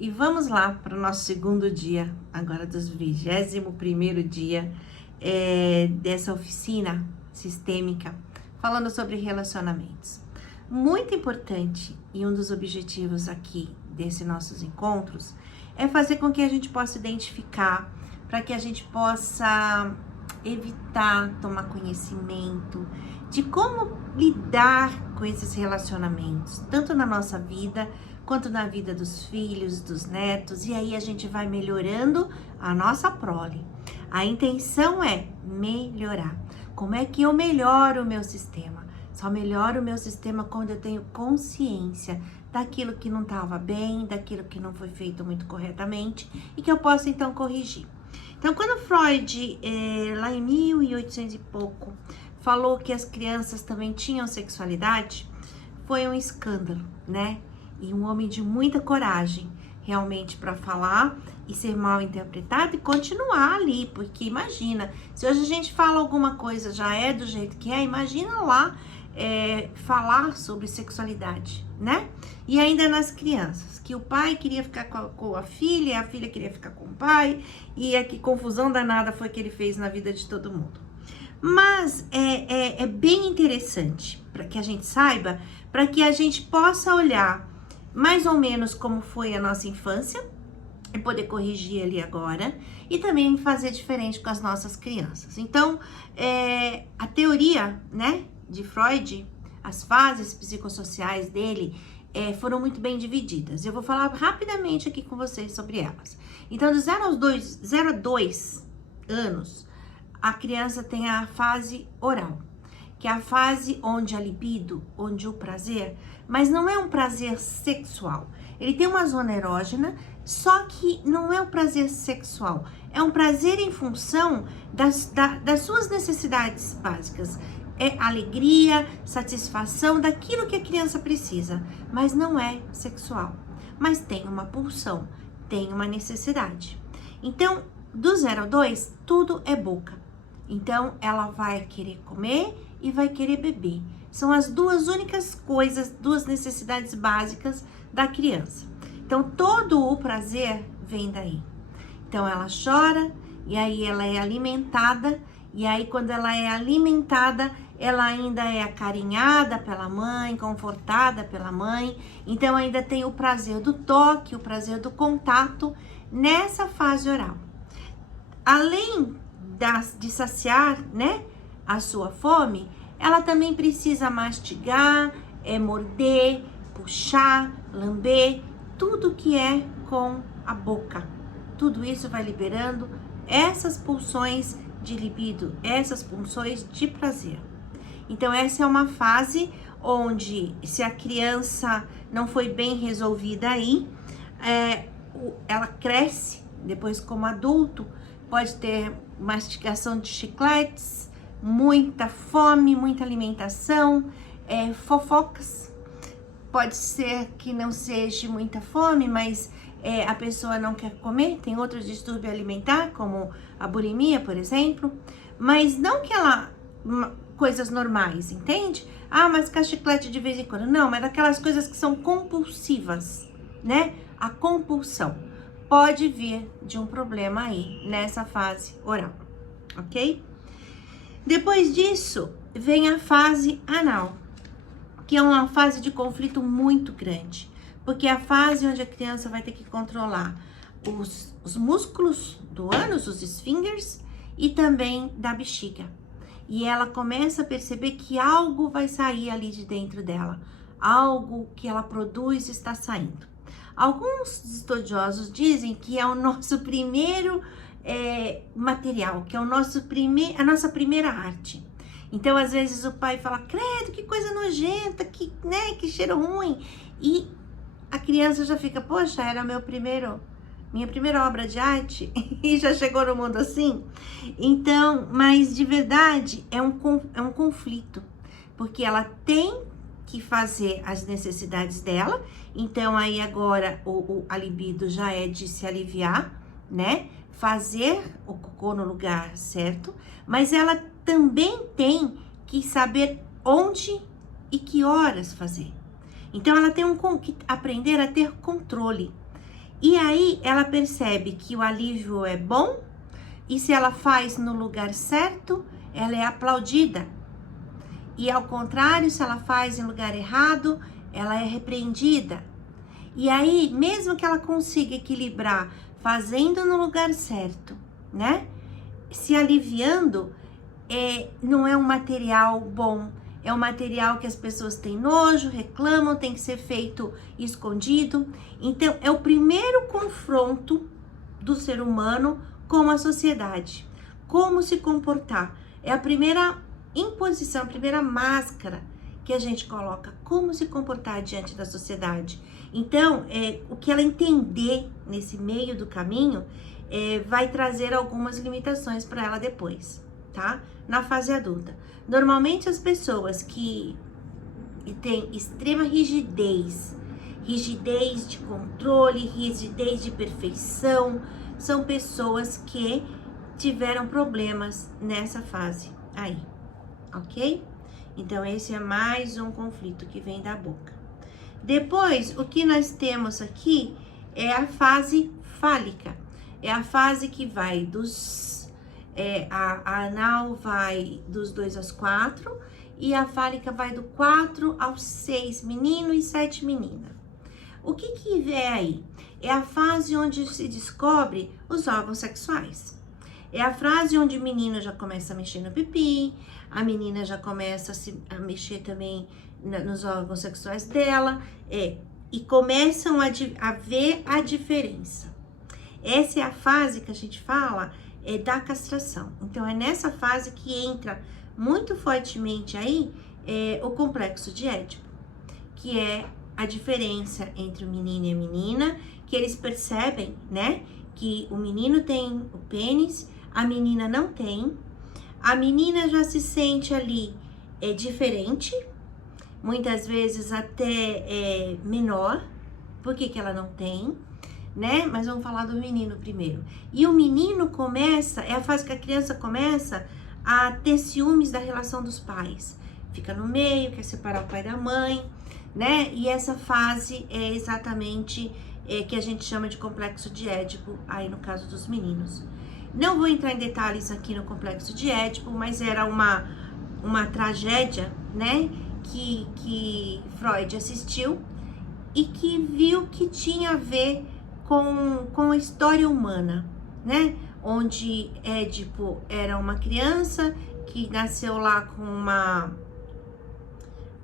E vamos lá para o nosso segundo dia, agora dos 21º dia dessa oficina sistêmica, falando sobre relacionamentos. Muito importante, e um dos objetivos aqui desses nossos encontros, é fazer com que a gente possa identificar, para que a gente possa evitar tomar conhecimento de como lidar com esses relacionamentos, tanto na nossa vida, quanto na vida dos filhos, dos netos, e aí a gente vai melhorando a nossa prole. A intenção é melhorar. Como é que eu melhoro o meu sistema? Só melhoro o meu sistema quando eu tenho consciência daquilo que não estava bem, daquilo que não foi feito muito corretamente e que eu posso então corrigir. Então, quando Freud, lá em 1800 e pouco, falou que as crianças também tinham sexualidade, foi um escândalo, né? E um homem de muita coragem, realmente, para falar e ser mal interpretado e continuar ali, porque imagina, se hoje a gente fala alguma coisa, já é do jeito que é, imagina lá falar sobre sexualidade, né? E ainda nas crianças, que o pai queria ficar com a filha queria ficar com o pai, e que confusão danada foi que ele fez na vida de todo mundo. Mas é bem interessante para que a gente saiba, para que a gente possa olhar mais ou menos como foi a nossa infância e poder corrigir ali agora e também fazer diferente com as nossas crianças. Então, a teoria, né, de Freud, as fases psicossociais dele foram muito bem divididas. Eu vou falar rapidamente aqui com vocês sobre elas. Então, do 0 a 2 anos, a criança tem a fase oral, que é a fase onde a libido, onde o prazer, mas não é um prazer sexual. Ele tem uma zona erógena, só que não é um prazer sexual. É um prazer em função das suas necessidades básicas. É alegria, satisfação daquilo que a criança precisa, mas não é sexual. Mas tem uma pulsão, tem uma necessidade. Então, do 0 ao 2, tudo é boca. Então, ela vai querer comer e vai querer beber. São as duas únicas coisas, duas necessidades básicas da criança. Então, todo o prazer vem daí. Então, ela chora e aí ela é alimentada. E aí, quando ela é alimentada, ela ainda é acarinhada pela mãe, confortada pela mãe. Então, ainda tem o prazer do toque, o prazer do contato nessa fase oral. Além de saciar, né, a sua fome, ela também precisa mastigar, morder, puxar, lamber, tudo que é com a boca. Tudo isso vai liberando essas pulsões de libido, essas pulsões de prazer. Então, essa é uma fase onde, se a criança não foi bem resolvida aí, ela cresce, depois como adulto, pode ter mastigação de chicletes, muita fome, muita alimentação, fofocas. Pode ser que não seja muita fome, mas a pessoa não quer comer. Tem outros distúrbios alimentares, como a bulimia, por exemplo. Mas não que ela... coisas normais, entende? Ah, mas quer chiclete de vez em quando. Não, mas daquelas coisas que são compulsivas, né? A compulsão pode vir de um problema aí, nessa fase oral, ok? Depois disso, vem a fase anal, que é uma fase de conflito muito grande, porque é a fase onde a criança vai ter que controlar os músculos do ânus, os esfíncteres, e também da bexiga. E ela começa a perceber que algo vai sair ali de dentro dela, algo que ela produz está saindo. Alguns estudiosos dizem que é o nosso primeiro material, que é a nossa primeira arte. Então, às vezes o pai fala, credo, que coisa nojenta, que cheiro ruim. E a criança já fica, poxa, era minha primeira obra de arte e já chegou no mundo assim. Então, mas de verdade é um conflito, porque ela tem que fazer as necessidades dela. Então, aí agora a libido já é de se aliviar, né? Fazer o cocô no lugar certo, mas ela também tem que saber onde e que horas fazer. Então, ela tem que aprender a ter controle. E aí ela percebe que o alívio é bom, e se ela faz no lugar certo, ela é aplaudida. E ao contrário, se ela faz em lugar errado, ela é repreendida. E aí, mesmo que ela consiga equilibrar fazendo no lugar certo, né? Se aliviando, não é um material bom, é um material que as pessoas têm nojo, reclamam, tem que ser feito escondido. Então, é o primeiro confronto do ser humano com a sociedade. Como se comportar. É a primeira imposição, a primeira máscara que a gente coloca. Como se comportar diante da sociedade. Então, o que ela entender nesse meio do caminho vai trazer algumas limitações para ela depois, tá? Na fase adulta. Normalmente as pessoas que têm extrema rigidez de controle, rigidez de perfeição, são pessoas que tiveram problemas nessa fase aí, ok? Então esse é mais um conflito que vem da boca. Depois, o que nós temos aqui é a fase fálica. É a fase que vai a anal vai dos 2 aos 4 e a fálica vai do 4 aos 6, menino e 7, menina. O que é aí? É a fase onde se descobre os órgãos sexuais. É a fase onde o menino já começa a mexer no pipi, a menina já começa a mexer também nos órgãos sexuais dela, e começam a ver a diferença. Essa é a fase que a gente fala da castração. Então, é nessa fase que entra muito fortemente aí o complexo de Édipo, que é a diferença entre o menino e a menina, que eles percebem, né, que o menino tem o pênis, a menina não tem. A menina já se sente ali diferente, muitas vezes até menor. Por que ela não tem, né? Mas vamos falar do menino primeiro. E o menino começa, é a fase que a criança começa a ter ciúmes da relação dos pais. Fica no meio, quer separar o pai da mãe, né? E essa fase é exatamente que a gente chama de complexo de Édipo, aí no caso dos meninos. Não vou entrar em detalhes aqui no complexo de Édipo, mas era uma tragédia, né? Que Freud assistiu e que viu que tinha a ver com a história humana, né? Onde Édipo era uma criança que nasceu lá com uma...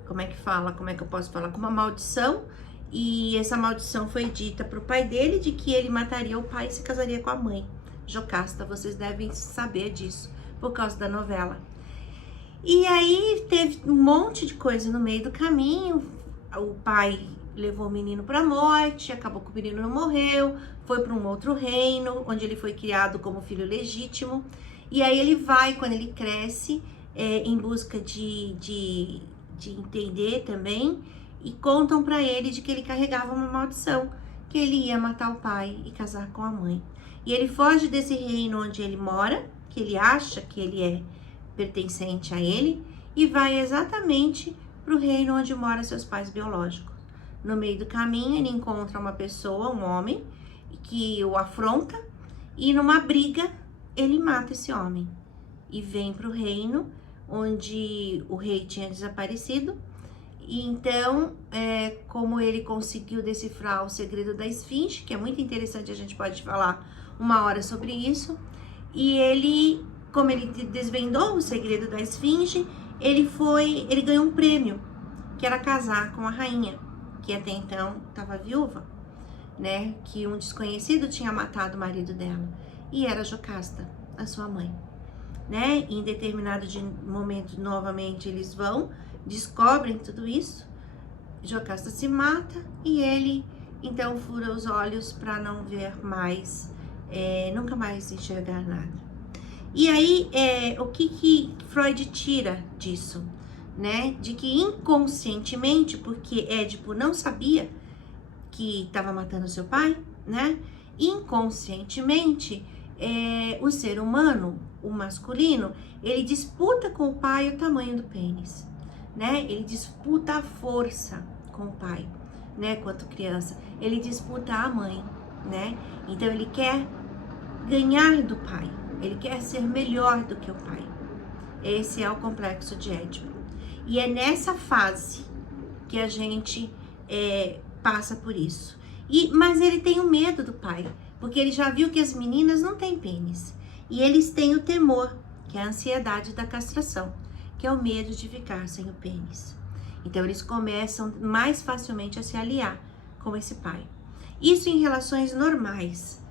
Como é que eu posso falar? Com uma maldição. E essa maldição foi dita para o pai dele de que ele mataria o pai e se casaria com a mãe. Jocasta, vocês devem saber disso por causa da novela. E aí teve um monte de coisa no meio do caminho. O pai levou o menino para a morte, acabou que o menino não morreu, foi para um outro reino, onde ele foi criado como filho legítimo. E aí ele vai, quando ele cresce, em busca de entender também, e contam para ele de que ele carregava uma maldição, que ele ia matar o pai e casar com a mãe. E ele foge desse reino onde ele mora, que ele acha que ele é pertencente a ele, e vai exatamente para o reino onde moram seus pais biológicos. No meio do caminho, ele encontra uma pessoa, um homem, que o afronta, e numa briga, ele mata esse homem. E vem para o reino onde o rei tinha desaparecido. E então, como ele conseguiu decifrar o segredo da esfinge, que é muito interessante, a gente pode falar uma hora sobre isso, e ele, como ele desvendou o segredo da esfinge, ele ganhou um prêmio, que era casar com a rainha, que até então estava viúva, né, que um desconhecido tinha matado o marido dela, e era Jocasta, a sua mãe, né? Em determinado momento, novamente, eles descobrem tudo isso, Jocasta se mata, e ele, então, fura os olhos para não ver mais, nunca mais enxergar nada. E aí, o que Freud tira disso, né? De que inconscientemente, porque Édipo não sabia que estava matando seu pai, né? Inconscientemente, o ser humano, o masculino, ele disputa com o pai o tamanho do pênis, né? Ele disputa a força com o pai, né? Quanto criança, ele disputa a mãe. né? Então ele quer ganhar do pai, ele quer ser melhor do que o pai. Esse é o complexo de Édipo. E é nessa fase que a gente passa por isso. Mas ele tem o medo do pai, porque ele já viu que as meninas não têm pênis. E eles têm o temor, que é a ansiedade da castração, que é o medo de ficar sem o pênis. Então eles começam mais facilmente a se aliar com esse pai. Isso em relações normais.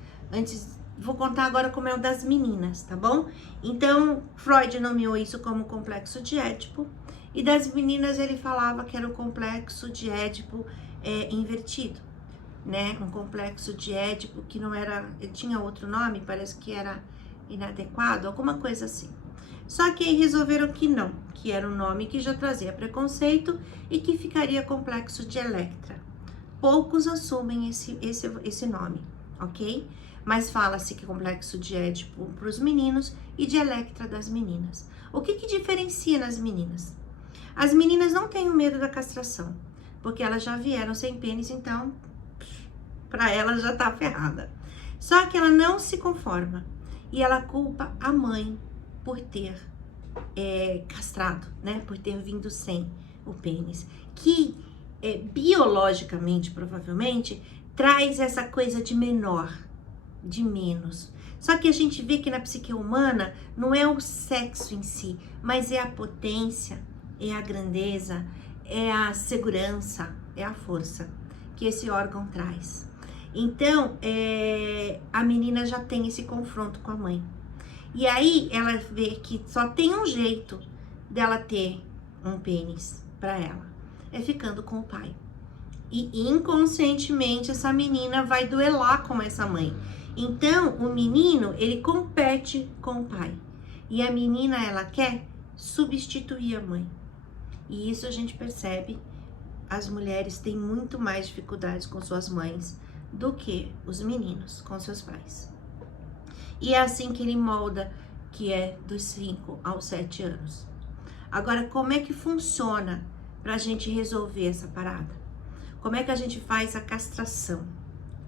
Vou contar agora como é o das meninas, tá bom? Então, Freud nomeou isso como complexo de Édipo. E das meninas ele falava que era o complexo de Édipo invertido, né? Um complexo de Édipo que não era... Ele tinha outro nome, parece que era inadequado, alguma coisa assim. Só que aí resolveram que não, que era um nome que já trazia preconceito e que ficaria complexo de Electra. Poucos assumem esse nome, ok? Mas fala-se que complexo de Édipo para os meninos e de Electra das meninas. O que diferencia nas meninas? As meninas não têm o medo da castração, porque elas já vieram sem pênis, então para elas já tá ferrada. Só que ela não se conforma e ela culpa a mãe por ter castrado, né? Por ter vindo sem o pênis, que biologicamente, provavelmente, traz essa coisa de menor, de menos. Só que a gente vê que na psique humana não é o sexo em si, mas é a potência, é a grandeza, é a segurança, é a força que esse órgão traz. Então, a menina já tem esse confronto com a mãe. E aí ela vê que só tem um jeito dela ter um pênis para ela, é ficando com o pai. E inconscientemente essa menina vai duelar com essa mãe. Então o menino, ele compete com o pai. E a menina, ela quer substituir a mãe. E isso a gente percebe, as mulheres têm muito mais dificuldades com suas mães do que os meninos com seus pais. E é assim que ele molda, que é dos 5 aos 7 anos. Agora, como é que funciona pra gente resolver essa parada? Como é que a gente faz a castração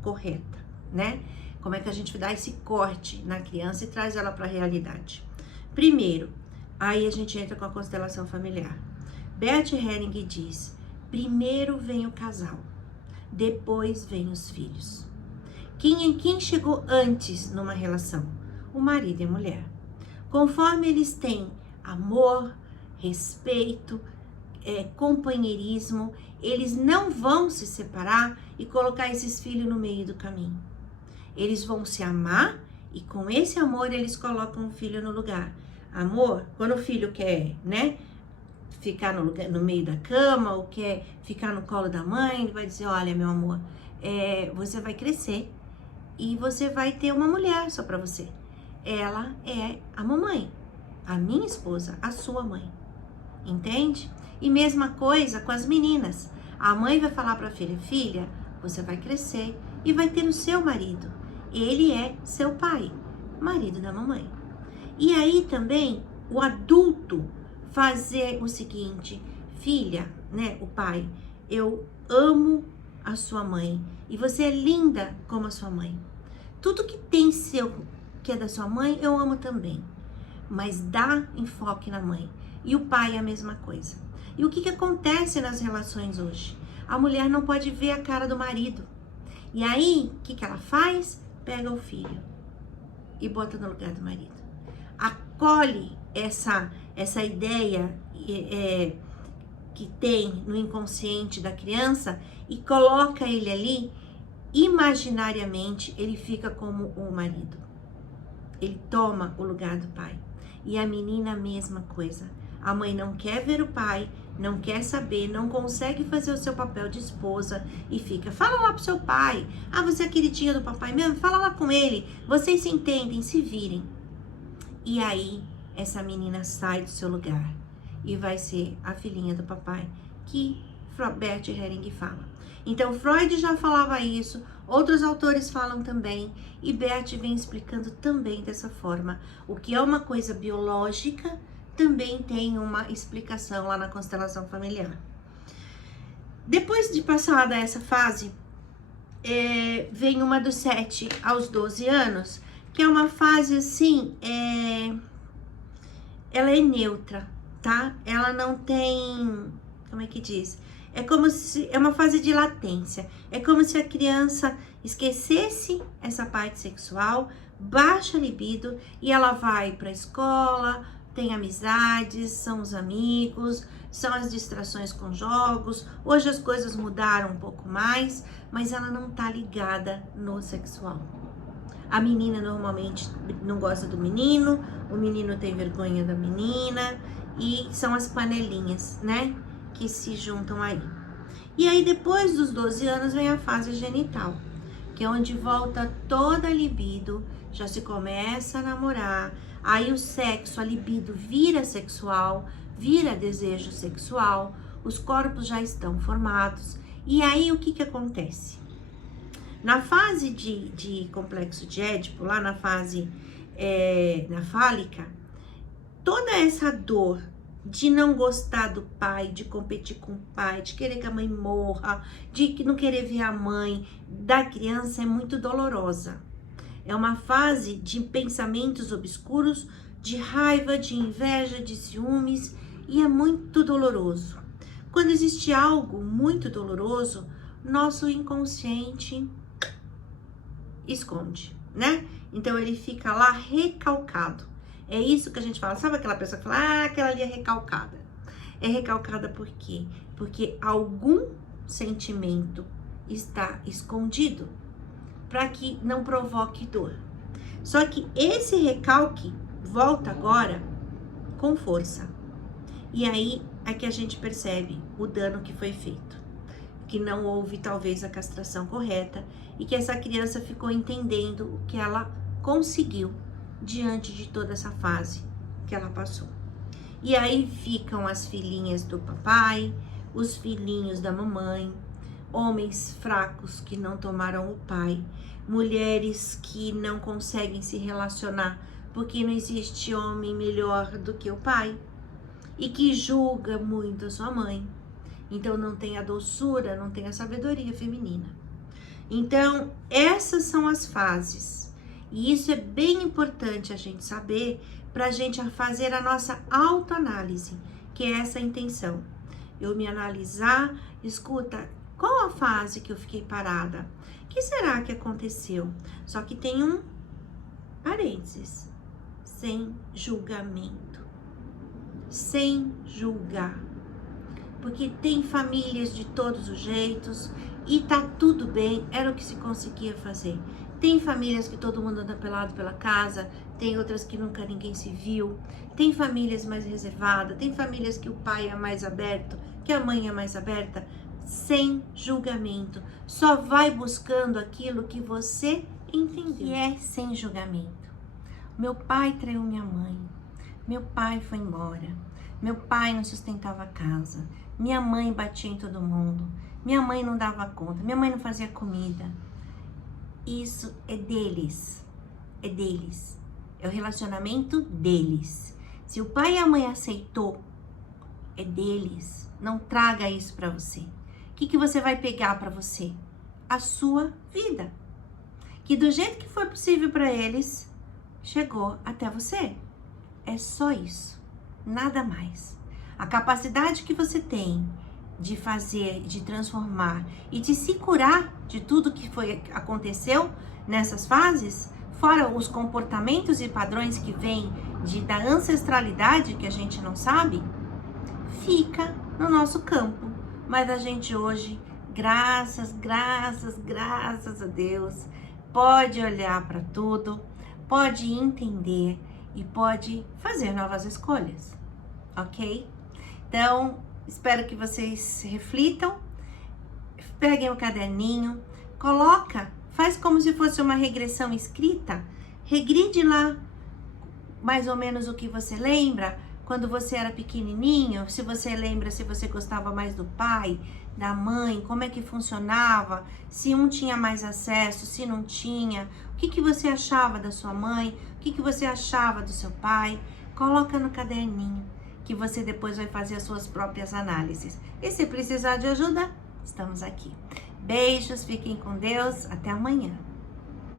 correta, né? Como é que a gente dá esse corte na criança e traz ela para a realidade? Primeiro, aí a gente entra com a constelação familiar. Bert Helling diz, primeiro vem o casal, depois vem os filhos. Quem chegou antes numa relação? O marido e a mulher. Conforme eles têm amor, respeito, companheirismo, eles não vão se separar e colocar esses filhos no meio do caminho. Eles vão se amar e com esse amor eles colocam o filho no lugar. Amor, quando o filho quer, né, ficar no meio da cama ou quer ficar no colo da mãe, ele vai dizer, olha, meu amor, você vai crescer e você vai ter uma mulher só pra você. Ela é a mamãe, a minha esposa, a sua mãe. Entende? E mesma coisa com as meninas. A mãe vai falar pra filha, filha, você vai crescer e vai ter o seu marido. Ele é seu pai, marido da mamãe. E aí também o adulto fazer o seguinte, filha, né, o pai, eu amo a sua mãe e você é linda como a sua mãe. Tudo que tem que é da sua mãe, eu amo também. Mas dá enfoque na mãe. E o pai é a mesma coisa. E o que acontece nas relações hoje? A mulher não pode ver a cara do marido. E aí, o que ela faz? Pega o filho e bota no lugar do marido. Acolhe essa ideia que tem no inconsciente da criança e coloca ele ali, imaginariamente, ele fica como o marido. Ele toma o lugar do pai. E a menina a mesma coisa. A mãe não quer ver o pai, não quer saber, não consegue fazer o seu papel de esposa e fica, fala lá pro seu pai. Ah, você é a queridinha do papai mesmo? Fala lá com ele. Vocês se entendem, se virem. E aí, essa menina sai do seu lugar e vai ser a filhinha do papai que Bert Helling fala. Então, Freud já falava isso, outros autores falam também, e Bert vem explicando também dessa forma. O que é uma coisa biológica também tem uma explicação lá na constelação familiar. Depois de passada essa fase, vem uma dos 7 aos 12 anos, que é uma fase assim, ela é neutra, tá? Ela não tem, como é que diz? É como se, é uma fase de latência. É como se a criança esquecesse essa parte sexual, baixa a libido e ela vai pra escola, tem amizades, são os amigos, são as distrações com jogos. Hoje as coisas mudaram um pouco mais, mas ela não tá ligada no sexual. A menina normalmente não gosta do menino, o menino tem vergonha da menina, e são as panelinhas, né, que se juntam aí. E aí depois dos 12 anos vem a fase genital, que é onde volta toda a libido, já se começa a namorar, aí o sexo, a libido vira sexual, vira desejo sexual, os corpos já estão formados, e aí o que acontece? Na fase de complexo de Édipo, lá na fase na fálica, toda essa dor de não gostar do pai, de competir com o pai, de querer que a mãe morra, de não querer ver a mãe da criança é muito dolorosa. É uma fase de pensamentos obscuros, de raiva, de inveja, de ciúmes, e é muito doloroso. Quando existe algo muito doloroso, nosso inconsciente esconde, né? Então ele fica lá recalcado. É isso que a gente fala. Sabe aquela pessoa que fala, ah, aquela ali é recalcada? É recalcada por quê? Porque algum sentimento está escondido para que não provoque dor. Só que esse recalque volta agora com força. E aí é que a gente percebe o dano que foi feito. Que não houve talvez a castração correta e que essa criança ficou entendendo o que ela conseguiu diante de toda essa fase que ela passou. E aí ficam as filhinhas do papai, os filhinhos da mamãe, homens fracos que não tomaram o pai, mulheres que não conseguem se relacionar porque não existe homem melhor do que o pai e que julga muito a sua mãe. Então não tem a doçura, não tem a sabedoria feminina. Então essas são as fases. E isso é bem importante a gente saber para a gente fazer a nossa autoanálise, que é essa intenção. Eu me analisar, escuta, qual a fase que eu fiquei parada? O que será que aconteceu? Só que tem um parênteses, sem julgamento, sem julgar. Porque tem famílias de todos os jeitos e tá tudo bem, era o que se conseguia fazer. Tem famílias que todo mundo anda pelado pela casa, tem outras que nunca ninguém se viu, tem famílias mais reservadas, tem famílias que o pai é mais aberto, que a mãe é mais aberta, sem julgamento. Só vai buscando aquilo que você entendeu. E é sem julgamento. Meu pai traiu minha mãe, meu pai foi embora, meu pai não sustentava a casa, minha mãe batia em todo mundo, minha mãe não dava conta, minha mãe não fazia comida. Isso é deles, é deles, é o relacionamento deles. Se o pai e a mãe aceitou, é deles. Não traga isso pra você. O que você vai pegar pra você? A sua vida. Que do jeito que foi possível pra eles, chegou até você. É só isso, nada mais. A capacidade que você tem de fazer, de transformar e de se curar de tudo que aconteceu nessas fases, fora os comportamentos e padrões que vêm da ancestralidade que a gente não sabe, fica no nosso campo. Mas a gente hoje, graças a Deus, pode olhar para tudo, pode entender e pode fazer novas escolhas, ok? Então, espero que vocês reflitam, peguem o caderninho, faz como se fosse uma regressão escrita, regride lá mais ou menos o que você lembra quando você era pequenininho, se você lembra se você gostava mais do pai, da mãe, como é que funcionava, se um tinha mais acesso, se não tinha, o que você achava da sua mãe, o que você achava do seu pai, coloca no caderninho, que você depois vai fazer as suas próprias análises. E se precisar de ajuda, estamos aqui. Beijos, fiquem com Deus, até amanhã.